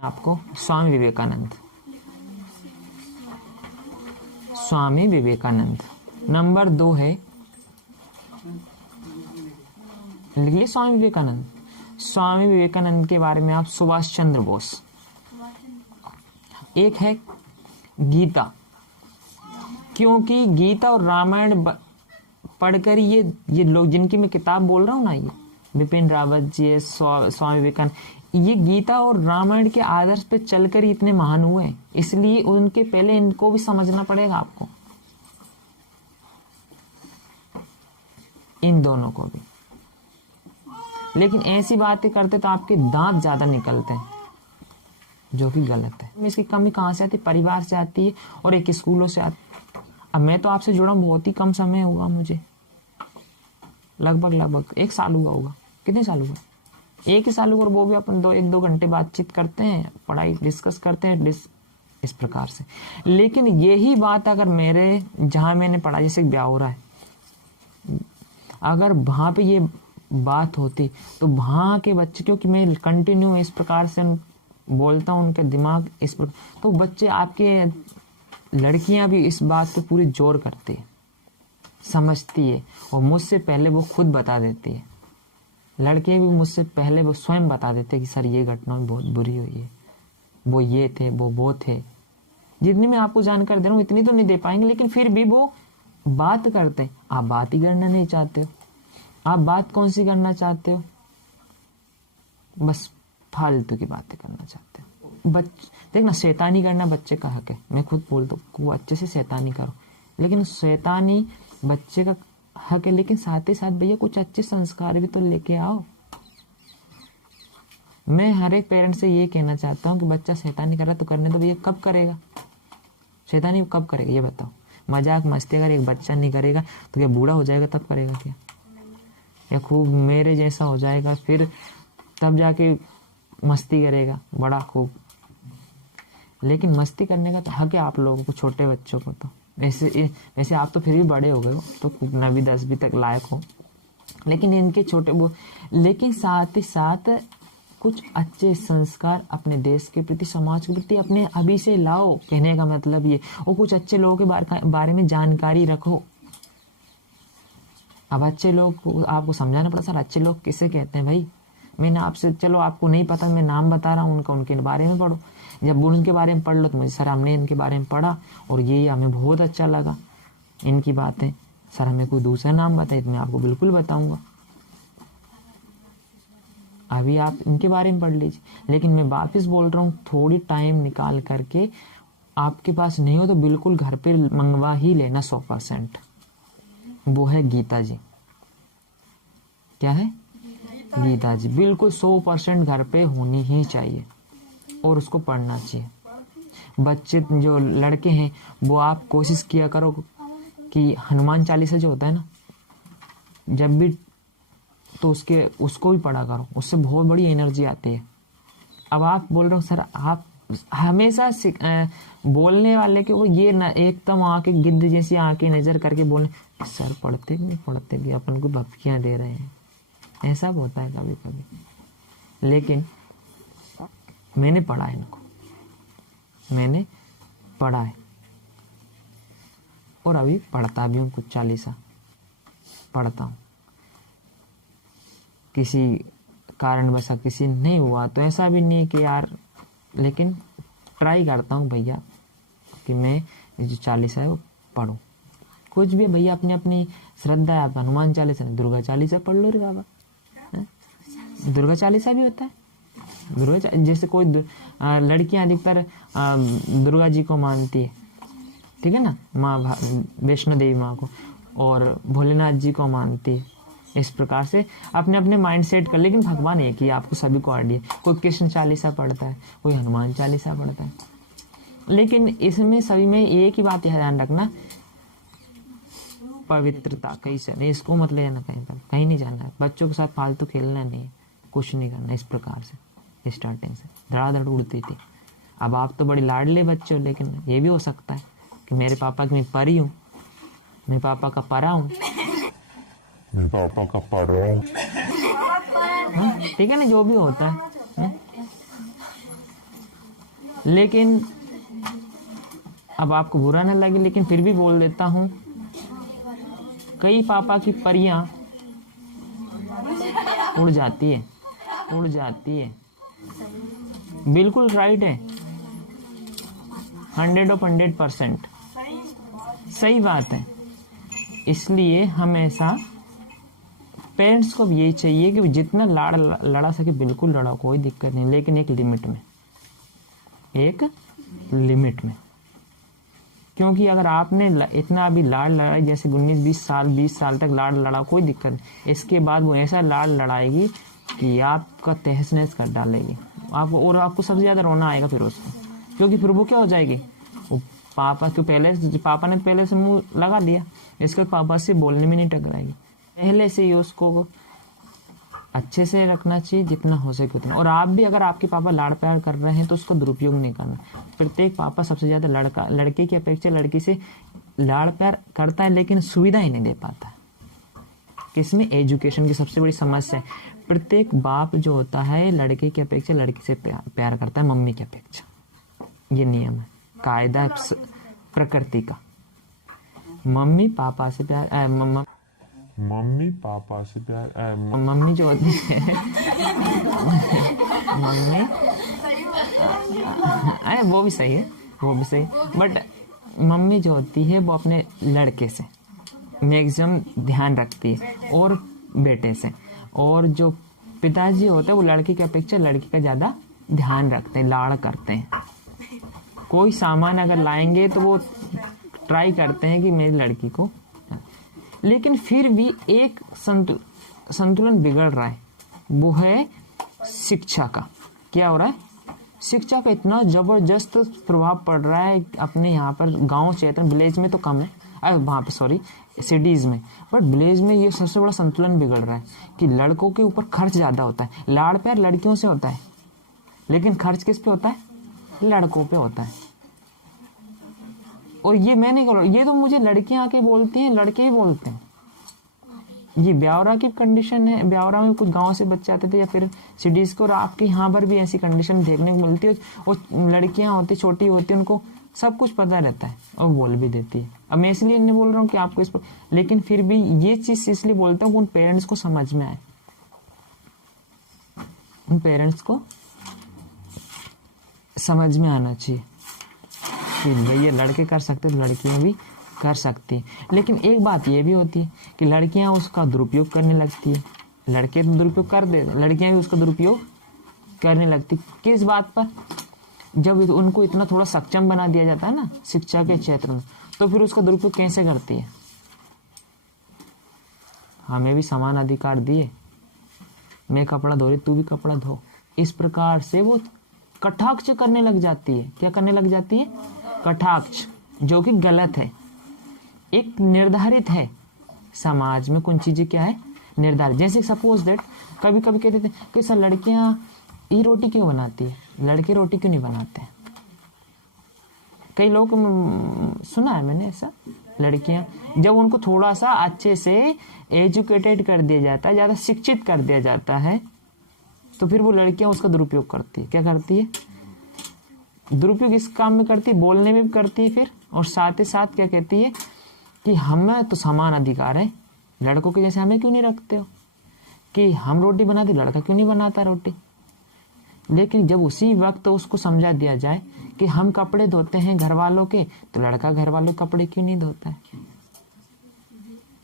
आपको स्वामी विवेकानंद, स्वामी विवेकानंद। नंबर 2 है, लिखिए स्वामी विवेकानंद। स्वामी विवेकानंद के बारे में आप सुभाष चंद्र बोस। एक है गीता, क्योंकि गीता और रामायण पढ़कर ये लोग जिनकी मैं किताब बोल रहा हूँ ना, ये बिपिन रावत जी, स्वामी विवेकानंद, ये गीता और रामायण के आदर्श पे चलकर ही इतने महान हुए, इसलिए उनके पहले इनको भी समझना पड़ेगा आपको, इन दोनों को भी। लेकिन ऐसी बातें करते तो आपके दांत ज्यादा निकलते हैं, जो कि गलत है। इसकी कमी कहाँ से आती है? परिवार से आती है और एक स्कूलों से आती है। अब मैं तो आपसे जुड़ा बहुत ही कम समय हुआ, मुझे लगभग 1 साल हुआ होगा। कितने साल हुआ? 1 ही साल हुआ, और वो भी अपन 1-2 घंटे बातचीत करते हैं, पढ़ाई डिस्कस करते हैं इस प्रकार से। लेकिन यही बात अगर मेरे जहां मैंने पढ़ा, जैसे ब्याह हो रहा है, अगर वहां पे ये बात होती तो वहां के बच्चे, क्योंकि मैं कंटिन्यू इस प्रकार से बोलता हूँ, उनका दिमाग इस प्रकार, तो बच्चे आपके, लड़कियां भी इस बात को पूरी जोर करती है, समझती है, और मुझसे पहले वो खुद बता देती है। लड़के भी मुझसे पहले वो स्वयं बता देते कि सर ये घटना बहुत बुरी हुई है, वो ये थे, वो थे। जितनी मैं आपको जानकारी दे रहा हूँ इतनी तो नहीं दे पाएंगे, लेकिन फिर भी वो बात करते हैं। आप बात ही करना नहीं चाहते हो। आप बात कौन सी करना चाहते हो? बस फालतू की बातें करना चाहते हो। देखना, शैतानी करना बच्चे का हक है, मैं खुद बोलता हूँ, वो अच्छे से शैतानी करो, लेकिन शैतानी बच्चे का हक है। लेकिन साथ ही साथ भैया कुछ अच्छे संस्कार भी तो लेके आओ। मैं हर एक पेरेंट से ये कहना चाहता हूँ कि बच्चा शैतानी कर रहा तो करने दो भैया। कब करेगा शैतानी? कब करेगा ये बताओ? मजाक मस्ती अगर एक बच्चा नहीं करेगा तो क्या बूढ़ा हो जाएगा तब करेगा क्या? या खूब मेरे जैसा हो जाएगा फिर तब जाके मस्ती करेगा बड़ा खूब? लेकिन मस्ती करने का तो हक है आप लोगों को, छोटे बच्चों को। तो वैसे आप तो फिर भी बड़े हो गए हो, तो 9वीं 10वीं तक लायक हो, लेकिन इनके छोटे वो, लेकिन साथ ही साथ कुछ अच्छे संस्कार अपने देश के प्रति, समाज के प्रति अपने अभी से लाओ। कहने का मतलब ये, और कुछ अच्छे लोगों के बारे में जानकारी रखो। अब अच्छे लोग को आपको समझाना पड़ा, सर अच्छे लोग किसे कहते हैं भाई? मैंने आपसे, चलो आपको नहीं पता, मैं नाम बता रहा हूँ उनके बारे में पढ़ो। जब उनके बारे में पढ़ लो तो मुझे, सर हमने इनके बारे में पढ़ा और ये हमें बहुत अच्छा लगा इनकी बातें, सर हमें कोई दूसरा नाम बताए तो मैं आपको बिल्कुल बताऊंगा। अभी आप इनके बारे में पढ़ लीजिए। लेकिन मैं वापस बोल रहा हूँ, थोड़ी टाइम निकाल करके, आपके पास नहीं हो तो बिल्कुल घर पे मंगवा ही लेना 100%। वो है गीता जी। क्या है? गीता जी बिल्कुल 100% घर पे होनी ही चाहिए और उसको पढ़ना चाहिए। बच्चे जो लड़के हैं वो आप कोशिश किया करो कि हनुमान चालीसा जो होता है ना, जब भी, तो उसको भी पढ़ा करो, उससे बहुत बड़ी एनर्जी आती है। अब आप बोल रहे हो सर आप हमेशा बोलने वाले के वो ये ना एकदम आके गिद्ध जैसी आके नजर करके बोलने, सर पढ़ते भी नहीं पढ़ते भी अपन को भपकियां दे रहे हैं, ऐसा होता है कभी कभी। लेकिन मैंने पढ़ा है इनको, मैंने पढ़ा है और अभी पढ़ता भी हूँ, कुछ चालीसा पढ़ता हूँ। किसी कारणवश किसी नहीं हुआ तो ऐसा भी नहीं कि यार, लेकिन ट्राई करता हूँ भैया कि मैं जो चालीसा है वो पढूं। कुछ भी भैया अपनी अपनी श्रद्धा है। आप हनुमान चालीसा नहीं, दुर्गा चालीसा पढ़ लो रे बाबा। दुर्गा चालीसा भी होता है। दुर्गा जैसे कोई लड़कियां अधिकतर दुर्गा जी को मानती है, ठीक है ना, माँ वैष्णो देवी माँ को, और भोलेनाथ जी को मानती है। इस प्रकार से अपने अपने माइंड सेट कर। लेकिन भगवान एक ही, आपको सभी को आइडिया। कोई कृष्ण चालीसा पढ़ता है, कोई हनुमान चालीसा पढ़ता है, लेकिन इसमें सभी में एक ही बात ध्यान रखना, पवित्रता। कहीं से नहीं, इसको मत ले जाना कहीं पर, कहीं नहीं जाना है। बच्चों के साथ फालतू खेलना नहीं है, कुछ नहीं करना। इस प्रकार से स्टार्टिंग से धड़ाधड़ उड़ती थी। अब आप तो बड़ी लाडले बच्चे हो, लेकिन ये भी हो सकता है कि मेरे पापा की मैं परी हूँ, मेरे पापा का परा हूँ, ठीक है ना, जो भी होता है। लेकिन अब आपको बुरा न लगे, लेकिन फिर भी बोल देता हूं, कई पापा की परियां उड़ जाती है, उड़ जाती है। बिल्कुल राइट है, 100% सही बात है। इसलिए हमेशा पेरेंट्स को भी यही चाहिए कि जितना लाड़ लड़ा सके बिल्कुल लड़ाओ, कोई दिक्कत नहीं, लेकिन एक लिमिट में, एक लिमिट में। क्योंकि अगर आपने इतना अभी लाड़ लड़ाई, जैसे 19-20 साल तक लाड़ लड़ा, कोई दिक्कत नहीं, इसके बाद वो ऐसा लाड़ लड़ाएगी कि आपका तहस नहस कर डालेगी आपको, और आपको सबसे ज्यादा रोना आएगा फिर उसको, क्योंकि फिर वो क्या हो जाएगी, वो पापा ने पहले से मुंह लगा लिया, इसके बाद पापा से बोलने में नहीं टकराएगी। पहले से ही उसको अच्छे से रखना चाहिए जितना हो सके उतना। और आप भी अगर आपके पापा लाड़ प्यार कर रहे हैं तो उसको दुरुपयोग नहीं करना। प्रत्येक पापा सबसे ज्यादा लड़के की अपेक्षा लड़की से लाड़ प्यार करता है, लेकिन सुविधा ही नहीं दे पाता। किसमें? एजुकेशन की सबसे बड़ी समस्या है। प्रत्येक बाप जो होता है लड़के की अपेक्षा लड़की से प्यार करता है, मम्मी की अपेक्षा। ये नियम है, कायदा प्रकृति का। मम्मी पापा से प्यार मम्मी जो होती है मम्मी वो भी सही है, बट मम्मी जो होती है वो अपने लड़के से मैक्सिमम ध्यान रखती है और बेटे से, और जो पिताजी होते हैं वो लड़की की अपेक्षा लड़की का ज्यादा ध्यान रखते हैं, लाड़ करते हैं। कोई सामान अगर लाएंगे तो वो ट्राई करते हैं कि मेरी लड़की को, लेकिन फिर भी एक संतुलन बिगड़ रहा है, वो है शिक्षा का। क्या हो रहा है? शिक्षा का इतना जबरदस्त प्रभाव पड़ रहा है अपने यहाँ पर गांव क्षेत्र, विलेज में तो कम है, वहाँ पे सॉरी सिटीज में, बट विलेज में ये सबसे बड़ा संतुलन बिगड़ रहा है कि लड़कों के ऊपर खर्च ज्यादा होता है। लाड़ प्यार लड़कियों से होता है, लेकिन खर्च किस पे होता है? लड़कों पे होता है। और ये मैं नहीं कर रहा, ये तो मुझे लड़कियां आके बोलती हैं, लड़के ही बोलते हैं। ये ब्यावरा की कंडीशन है, ब्यावरा में कुछ गांव से बच्चे आते थे या फिर सिटीज को, और आपके यहाँ पर भी ऐसी कंडीशन देखने को मिलती है। और लड़कियां होती छोटी होती, उनको सब कुछ पता रहता है और बोल भी देती है। अब मैं इसलिए नहीं बोल रहा हूँ कि आपको इस पर, लेकिन फिर भी ये चीज इसलिए बोलता हूँ उन पेरेंट्स को समझ में आए, उन पेरेंट्स को समझ में आना चाहिए कि भैया लड़के कर सकते तो लड़कियां भी कर सकती है। लेकिन एक बात ये भी होती है कि लड़कियां उसका दुरुपयोग करने लगती है। लड़के तो दुरुपयोग कर दे, लड़कियां भी उसका दुरुपयोग करने लगती। किस बात पर? जब उनको इतना थोड़ा सक्षम बना दिया जाता है ना शिक्षा के क्षेत्र में, तो फिर उसका दुरुपयोग कैसे करती है? हमें भी समान अधिकार दिए, मैं कपड़ा धो रही तू भी कपड़ा धो, इस प्रकार से वो कटाक्ष करने लग जाती है। क्या करने लग जाती है? कटाक्ष, जो कि गलत है। एक निर्धारित है समाज में कुछ चीजें क्या है निर्धारित। जैसे सपोज दैट कभी कभी कहते थे कि सर लड़कियां ये रोटी क्यों बनाती है, लड़के रोटी क्यों नहीं बनाते? कई लोग सुना है मैंने ऐसा। लड़कियां जब उनको थोड़ा सा अच्छे से एजुकेटेड कर दिया जाता है, ज्यादा शिक्षित कर दिया जाता है, तो फिर वो लड़कियां उसका दुरुपयोग करती है। क्या करती है? दुरुपयोग इस काम में करती है, बोलने में भी करती है फिर, और साथ ही साथ क्या कहती है कि हमें तो समान अधिकार है, लड़कों के जैसे हमें क्यों नहीं रखते हो, कि हम रोटी बनाते लड़का क्यों नहीं बनाता रोटी। लेकिन जब उसी वक्त उसको समझा दिया जाए कि हम कपड़े धोते हैं घर वालों के, तो लड़का घर वालों के कपड़े क्यों नहीं धोता है?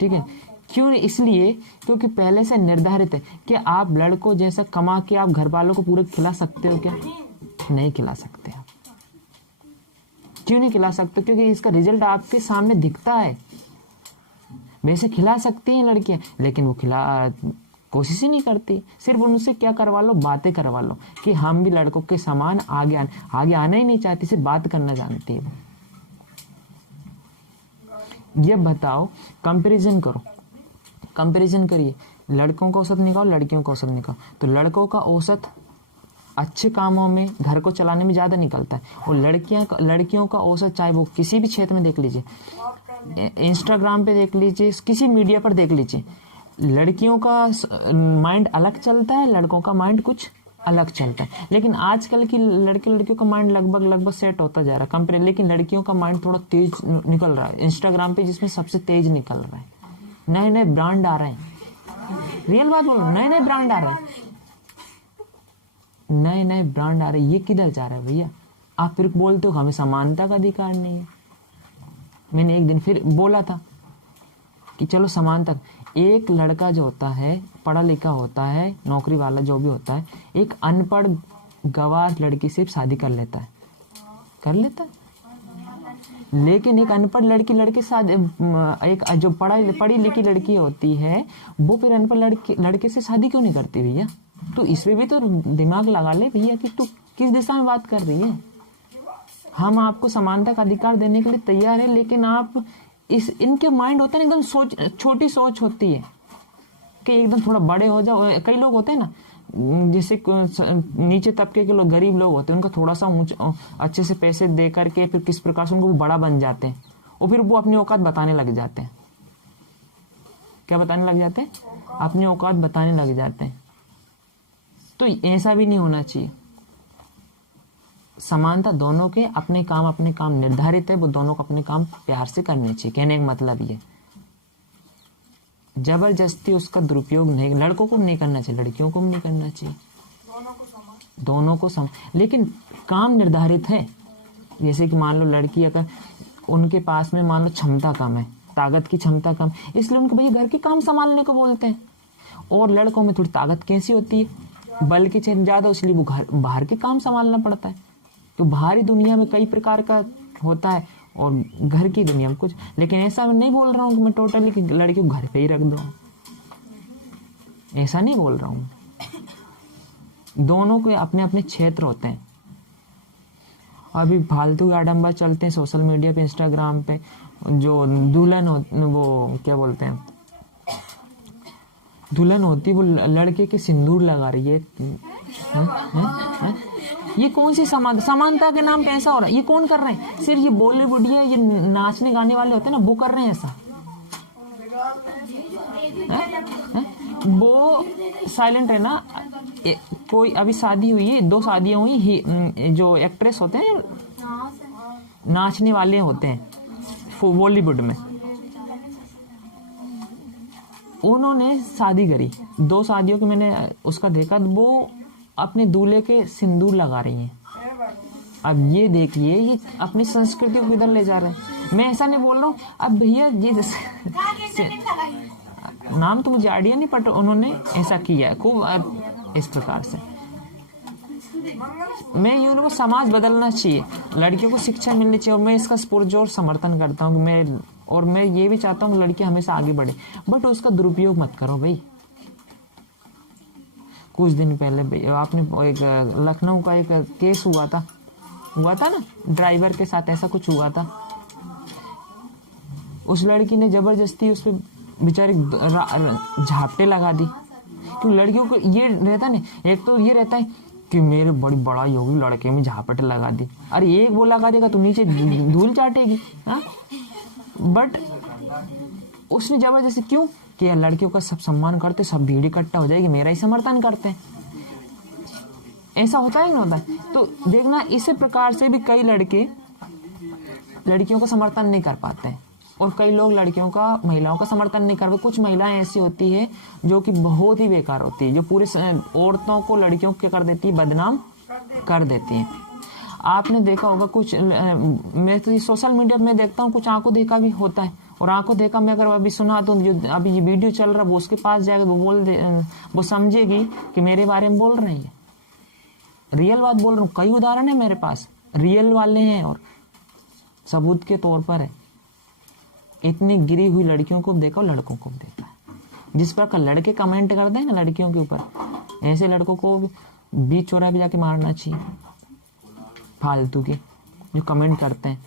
ठीक है, क्यों? इसलिए क्योंकि पहले से निर्धारित है कि आप लड़कों जैसा कमा के आप घर वालों को पूरे खिला सकते हो क्या? नहीं खिला सकते आप। क्यों नहीं खिला सकते? क्योंकि इसका रिजल्ट आपके सामने दिखता है। वैसे खिला सकती हैं लड़कियां, लेकिन वो कोशिश ही नहीं करती। सिर्फ उनसे क्या करवा लो, बातें करवा लो कि हम भी लड़कों के समान आगे आना ही नहीं चाहती, सिर्फ बात करना जानती है। ये बताओ, कंपैरिजन करो, कंपैरिजन करिए, लड़कों का औसत निकालो, लड़कियों का औसत निकालो, तो लड़कों का औसत अच्छे कामों में, घर को चलाने में ज्यादा निकलता है, और लड़कियों का औसत चाहे वो किसी भी क्षेत्र में देख लीजिए, इंस्टाग्राम पे देख लीजिए, किसी मीडिया पर देख लीजिए, लड़कियों का माइंड अलग चलता है, लड़कों का माइंड कुछ अलग चलता है। लेकिन आजकल की लड़के लड़कियों का माइंड लगभग सेट होता जा रहा है कंपेयर, लेकिन लड़कियों का माइंड थोड़ा तेज निकल रहा है इंस्टाग्राम पे, जिसमें सबसे तेज निकल रहा है। नए नए ब्रांड आ रहे हैं, रियल बात बोल रहा हूं, नए नए ब्रांड आ रहे हैं, नए नए ब्रांड आ रहे हैं। ये किधर जा रहा है भैया? आप फिर बोलते हो हमें समानता का अधिकार नहीं है। मैंने एक दिन फिर बोला था कि चलो समानता, एक लड़का जो होता है पढ़ा लिखा होता है, नौकरी वाला जो भी होता है, एक अनपढ़ गवार लड़की से शादी कर लेता है, कर लेता है। लेकिन एक अनपढ़ लड़के साथ एक जो पढ़ी लिखी लड़की होती है, वो फिर अनपढ़ लड़के से शादी क्यों नहीं करती भैया? तो इसमें भी तो दिमाग लगा ले भैया कि तू किस दिशा में बात कर रही है। हम आपको समानता का अधिकार देने के लिए तैयार है, लेकिन आप इनके माइंड होता है एकदम छोटी सोच होती है कि एकदम थोड़ा बड़े हो जाओ। कई लोग होते हैं ना, जैसे नीचे तबके के लोग, गरीब लोग होते हैं, उनका थोड़ा सा अच्छे से पैसे दे करके फिर किस प्रकार से उनको बड़ा बन जाते हैं, और फिर वो अपनी औकात बताने लग जाते हैं। क्या बताने लग जाते हैं? अपनी औकात बताने लग जाते हैं। तो ऐसा भी नहीं होना चाहिए। समानता, दोनों के अपने काम निर्धारित है, वो दोनों को अपने काम प्यार से करने चाहिए। कहने का मतलब ये, जबरदस्ती उसका दुरुपयोग नहीं, लड़कों को नहीं करना चाहिए, लड़कियों को भी नहीं करना चाहिए, दोनों को समान। लेकिन काम निर्धारित है। जैसे कि मान लो लड़की अगर उनके पास में मान लो क्षमता कम है, ताकत की क्षमता कम, इसलिए उनको भैया घर के काम संभालने को बोलते हैं। और लड़कों में थोड़ी ताकत कैसी होती है, बल की चेन ज्यादा, इसलिए वो बाहर के काम संभालना पड़ता है। तो बाहरी दुनिया में कई प्रकार का होता है और घर की दुनिया में कुछ। लेकिन ऐसा मैं नहीं बोल रहा हूँ कि मैं टोटली कि लड़की को घर पे ही रख दूँ, ऐसा नहीं बोल रहा हूँ। दोनों के अपने अपने क्षेत्र होते हैं। अभी फालतू आडंबर चलते हैं सोशल मीडिया पे, इंस्टाग्राम पे, जो दुल्हन वो क्या बोलते हैं, दुल्हन होती वो लड़के के सिंदूर लगा रही है। ये कौन सी समानता के नाम पे ऐसा हो रहा है? ये कौन कर रहे हैं? सिर्फ ये बॉलीवुड, ये नाचने गाने वाले होते हैं ना, वो कर रहे हैं ऐसा। वो साइलेंट है ना। कोई अभी शादी हुई है, 2 शादियां हुई, जो एक्ट्रेस होते हैं नाचने वाले होते हैं बॉलीवुड में, उन्होंने शादी करी, 2 शादियों की मैंने उसका देखा, वो अपने दूल्हे के सिंदूर लगा रही हैं। अब ये देखिए, ये अपनी संस्कृति को किधर ले जा रहे हैं। मैं ऐसा नहीं बोल रहा हूँ, अब भैया ये नाम तो मुझे आइडिया नहीं, बट उन्होंने ऐसा किया है खूब इस प्रकार से। मैं यूँ को समाज बदलना चाहिए, लड़कियों को शिक्षा मिलनी चाहिए, और मैं इसका पुरजोर समर्थन करता हूँ। मैं ये भी चाहता हूँ कि लड़कियां हमेशा आगे बढ़े, बट उसका दुरुपयोग मत करो भाई। कुछ दिन पहले आपने एक लखनऊ का एक केस हुआ था ना, ड्राइवर के साथ ऐसा कुछ हुआ था। उस लड़की ने जबरदस्ती उस पर बेचारे झापटे लगा दी। क्योंकि लड़कियों को ये रहता नहीं, एक तो ये रहता है कि मेरे बड़ी बड़ाई होगी, लड़के में झापटे लगा दी। अरे एक वो लगा देगा तो नीचे धूल चाटेगी। हाँ, बट उसने जबरदस्ती क्यों कि लड़कियों का सब सम्मान करते, सब भीड़ इकट्ठा हो जाएगी, मेरा ही समर्थन करते हैं। ऐसा होता है नहीं होता है? तो देखना, इसी प्रकार से भी कई लड़के लड़कियों का समर्थन नहीं कर पाते हैं, और कई लोग लड़कियों का, महिलाओं का समर्थन नहीं कर पाते। कुछ महिलाएं ऐसी होती है जो कि बहुत ही बेकार होती है, जो पूरे औरतों को, लड़कियों को कर देती है, बदनाम कर देती है। आपने देखा होगा कुछ, मैं तो सोशल मीडिया में देखता हूँ, कुछ आंखों देखा भी होता है, और आंखों देखा मैं अगर अभी सुना तो जो अभी ये वीडियो चल रहा है वो उसके पास जाएगा, वो समझेगी कि मेरे बारे में बोल रही है। रियल बात बोल रहा हूँ, कई उदाहरण है मेरे पास, रियल वाले हैं और सबूत के तौर पर है। इतनी गिरी हुई लड़कियों को देखा, लड़कों को देखा है। जिस प्रकार लड़के कमेंट करते हैं ना लड़कियों के ऊपर, ऐसे लड़कों को बीच चौराहे पे जाके मारना चाहिए, फालतू के जो कमेंट करते हैं।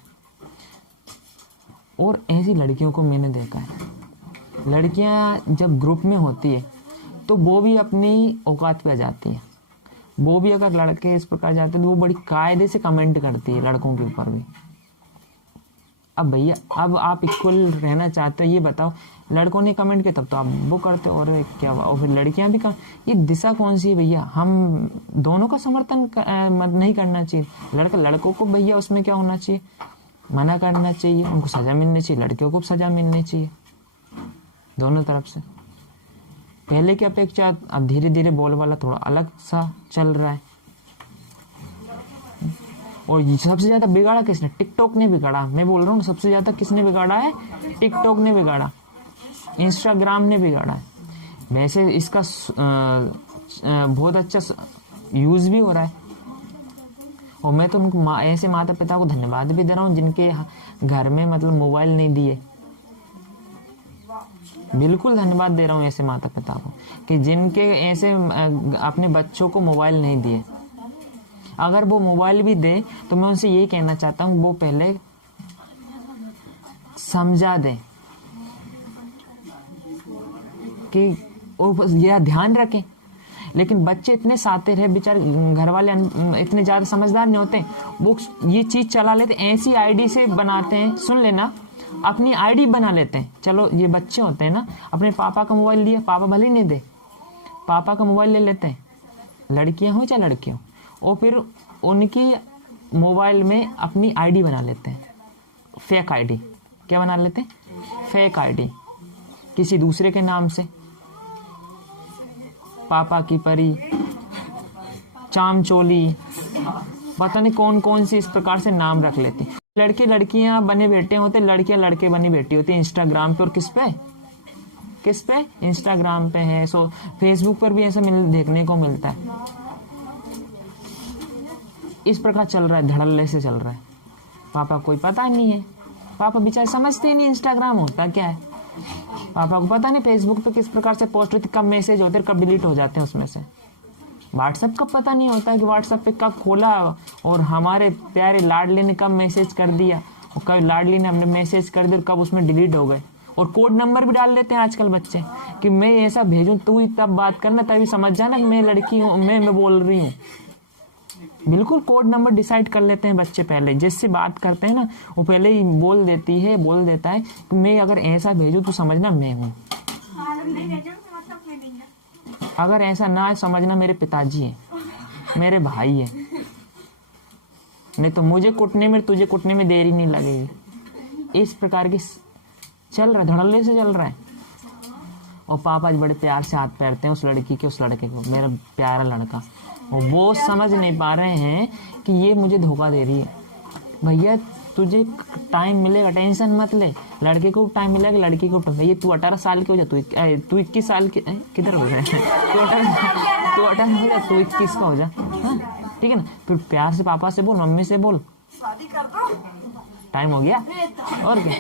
और ऐसी लड़कियों को मैंने देखा है, लड़कियां जब ग्रुप में होती है तो वो भी अपनी औकात पे आ जाती है। वो भी अगर लड़के इस प्रकार जाते हैं तो वो बड़ी कायदे से कमेंट करती है लड़कों के ऊपर भी। अब भैया अब आप इक्वल रहना चाहते हो, ये बताओ। लड़कों ने कमेंट किया तब तो आप वो करते हो, और क्या हुआ? और फिर लड़कियां भी ये दिशा कौन सी है भैया? हम दोनों का समर्थन नहीं करना चाहिए। लड़कों को भैया उसमें क्या होना चाहिए, मना करना चाहिए, उनको सजा मिलनी चाहिए, लड़कियों को सजा मिलनी चाहिए, दोनों तरफ से। पहले की अपेक्षा अब धीरे धीरे बोलबाला थोड़ा अलग सा चल रहा है। और सबसे ज्यादा बिगाड़ा किसने? टिकटॉक ने बिगाड़ा। मैं बोल रहा हूँ सबसे ज्यादा किसने बिगाड़ा है? टिकटॉक ने बिगाड़ा, इंस्टाग्राम ने बिगाड़ा है। वैसे इसका बहुत अच्छा यूज भी हो रहा है, और मैं तो उनको ऐसे माता पिता को धन्यवाद भी दे रहा हूँ जिनके घर में मतलब मोबाइल नहीं दिए। बिल्कुल धन्यवाद दे रहा हूँ ऐसे माता पिता को कि जिनके ऐसे अपने बच्चों को मोबाइल नहीं दिए। अगर वो मोबाइल भी दे तो मैं उनसे यही कहना चाहता हूँ वो पहले समझा दे कि यह ध्यान रखें। लेकिन बच्चे इतने सातिर है बेचारे, घर वाले इतने ज्यादा समझदार नहीं होते, वो ये चीज चला लेते, ऐसी आईडी से बनाते हैं। सुन लेना, अपनी आईडी बना लेते हैं। चलो ये बच्चे होते हैं ना, अपने पापा का मोबाइल लिया, पापा भले ही नहीं दे, पापा का मोबाइल ले लेते हैं, लड़कियां हो चाहे लड़के हो, और फिर उनकी मोबाइल में अपनी आईडी बना लेते हैं, फेक आईडी। क्या बना लेते हैं? फेक आईडी, किसी दूसरे के नाम से, पापा की परी, चामचोली, पता नहीं कौन कौन सी इस प्रकार से नाम रख लेते हैं। लड़के लड़कियां बने बेटे होते, लड़कियां लड़के बनी बेटी होती है इंस्टाग्राम पे। और किस पे? इंस्टाग्राम पे है। सो फेसबुक पर भी ऐसा देखने को मिलता है। इस प्रकार चल रहा है, धड़ल्ले से चल रहा है। पापा कोई पता नहीं है, पापा बेचारे समझते ही नहीं इंस्टाग्राम होता क्या है। पापा को पता नहीं फेसबुक पे किस प्रकार से पोस्ट होती, कब मैसेज होते, कब डिलीट हो जाते हैं उसमें से। व्हाट्सएप का पता नहीं होता कि व्हाट्सएप पे कब खोला और हमारे प्यारे लाडली ने कब मैसेज कर दिया, और कब लाडली ने हमने मैसेज कर दिया, कब उसमें डिलीट हो गए। और कोड नंबर भी डाल लेते हैं आजकल बच्चे कि मैं ऐसा भेजूं, तू तब बात करना, तभी समझ जाना कि मैं लड़की हूँ, मैं बोल रही हूँ। बिल्कुल कोड नंबर डिसाइड कर लेते हैं बच्चे पहले। जिससे बात करते हैं ना वो पहले ही बोल देता है कि मैं अगर ऐसा भेजूं तो समझना मैं हूँ, अगर ऐसा ना समझना मेरे पिताजी हैं, मेरे भाई हैं, नहीं तो मुझे कुटने में तुझे कुटने में देरी नहीं लगेगी। इस प्रकार की चल रहा है, धड़ल्ले से चल रहा है। और पापा बड़े प्यार से हाथ पैरते हैं उस लड़की के, उस लड़के को, मेरा प्यारा लड़का। वो समझ नहीं पा रहे हैं कि ये मुझे धोखा दे रही है। भैया तुझे टाइम मिलेगा, टेंशन मत ले, लड़के को टाइम मिलेगा, लड़की को। भैया तू 18 साल की हो जा, तू 21 साल की किधर हो जाए, तू 18 हो जा, तू 21 का हो जा, ठीक है ना। फिर प्यार से पापा से बोल, मम्मी से बोल, टाइम हो गया, और क्या।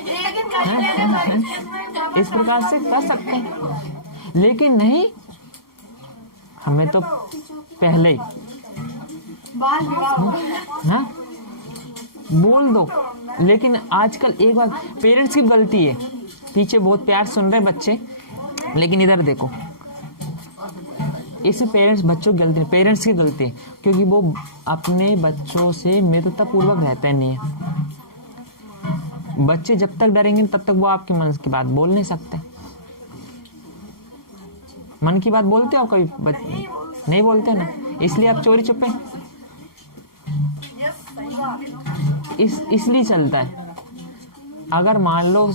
इस प्रकार से कर सकते हैं, लेकिन नहीं, हमें तो पहले ही बोल दो। लेकिन आजकल एक बार पेरेंट्स की गलती है, पीछे बहुत प्यार सुन रहे बच्चे, लेकिन इधर देखो, इसे पेरेंट्स बच्चों की गलती है, पेरेंट्स की गलती है, क्योंकि वो अपने बच्चों से मित्रता पूर्वक रहते नहीं है। बच्चे जब तक डरेंगे तब तक वो आपके मन की बात बोल नहीं सकते। मन की बात बोलते हो कभी? नहीं बोलते ना, इसलिए आप चोरी छुपे इसलिए चलता है। अगर मान लो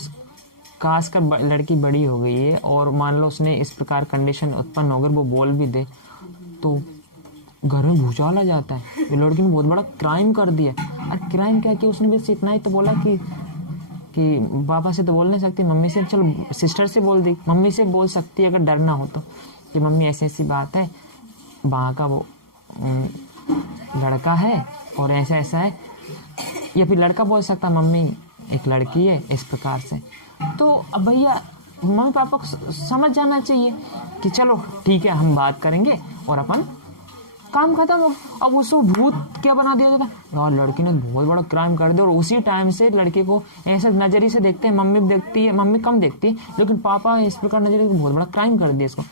खासकर लड़की बड़ी हो गई है और मान लो उसने इस प्रकार कंडीशन उत्पन्न होकर वो बोल भी दे तो घर में भूचाल आ जाता है, ये लड़की ने बहुत बड़ा क्राइम कर दिया। और क्राइम क्या किया उसने? बस इतना ही तो बोला कि पापा से तो बोल नहीं सकती, मम्मी से, चलो सिस्टर से बोल दी, मम्मी से बोल सकती है अगर डरना हो तो, कि मम्मी ऐसी ऐसी बात है, वहाँ का वो लड़का है और ऐसा ऐसा है। या फिर लड़का बोल सकता मम्मी एक लड़की है इस प्रकार से। तो अब भैया मम्मी पापा को समझ जाना चाहिए कि चलो ठीक है हम बात करेंगे और अपन काम खत्म हो। अब उसको भूत क्या बना दिया जाता, और लड़की ने बहुत बड़ा क्राइम कर दिया, और उसी टाइम से लड़के को ऐसे नजरिए से देखते हैं, मम्मी देखती है, मम्मी कम देखती है, लेकिन पापा इस प्रकार नजरिए से बहुत बड़ा क्राइम कर दिया इसको।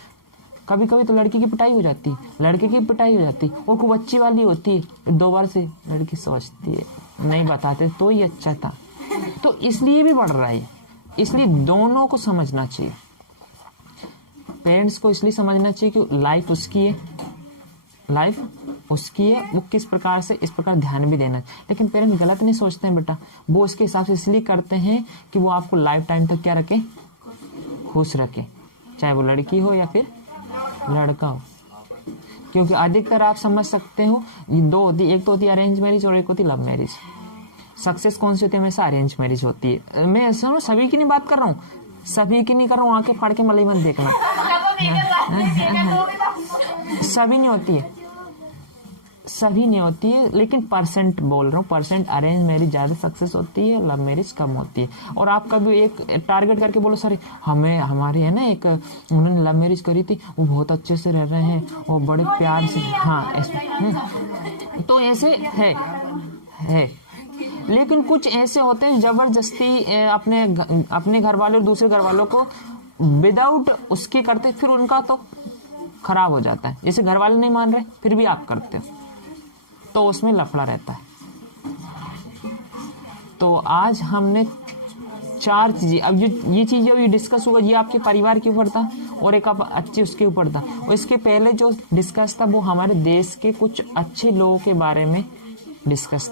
कभी कभी तो लड़की की पिटाई हो जाती है, लड़के की पिटाई हो जाती है, और खूब अच्छी वाली होती है, 2 बार से लड़की सोचती है नहीं बताते तो ही अच्छा था, तो इसलिए भी बढ़ रहा है। इसलिए दोनों को समझना चाहिए, पेरेंट्स को इसलिए समझना चाहिए कि लाइफ उसकी है, लाइफ उसकी है, वो किस प्रकार से इस प्रकार ध्यान भी देना। लेकिन पेरेंट्स गलत नहीं सोचते हैं बेटा, वो उसके हिसाब से इसलिए करते हैं कि वो आपको लाइफ टाइम तक क्या रखे, खुश रखे, चाहे वो लड़की हो या फिर लड़का हो। क्योंकि अधिकतर आप समझ सकते हो ये दो होती, एक तो होती है अरेंज मैरिज और एक होती है लव मैरिज। सक्सेस कौन सी होती है? हमेशा अरेंज मैरिज होती है। मैं ऐसा सभी की नहीं बात कर रहा हूँ, सभी की नहीं कर रहा हूँ, आंखें फाड़ के मलाई मत देखना। सभी नहीं होती है, सभी नहीं होती है, लेकिन परसेंट बोल रहा हूँ, परसेंट अरेंज मैरिज ज्यादा सक्सेस होती है, लव मैरिज कम होती है। और आप कभी एक टारगेट करके बोलो सर हमें, हमारी है ना एक, उन्होंने लव मैरिज करी थी, वो बहुत अच्छे से रह रहे हैं, वो बड़े प्यार से, हाँ ऐसे, तो ऐसे है। लेकिन कुछ ऐसे होते हैं जबरदस्ती अपने घर वाले और दूसरे घर वालों को विदाउट उसके करते, फिर उनका तो खराब हो जाता है। जैसे घर वाले नहीं मान रहे फिर भी आप करते हो, तो उसमें लफड़ा रहता है। तो आज हमने 4 चीजें, अब ये चीजें अभी डिस्कस हुआ, ये आपके परिवार के ऊपर था और एक आप अच्छे उसके ऊपर था, और इसके पहले जो डिस्कस था वो हमारे देश के कुछ अच्छे लोगों के बारे में डिस्कस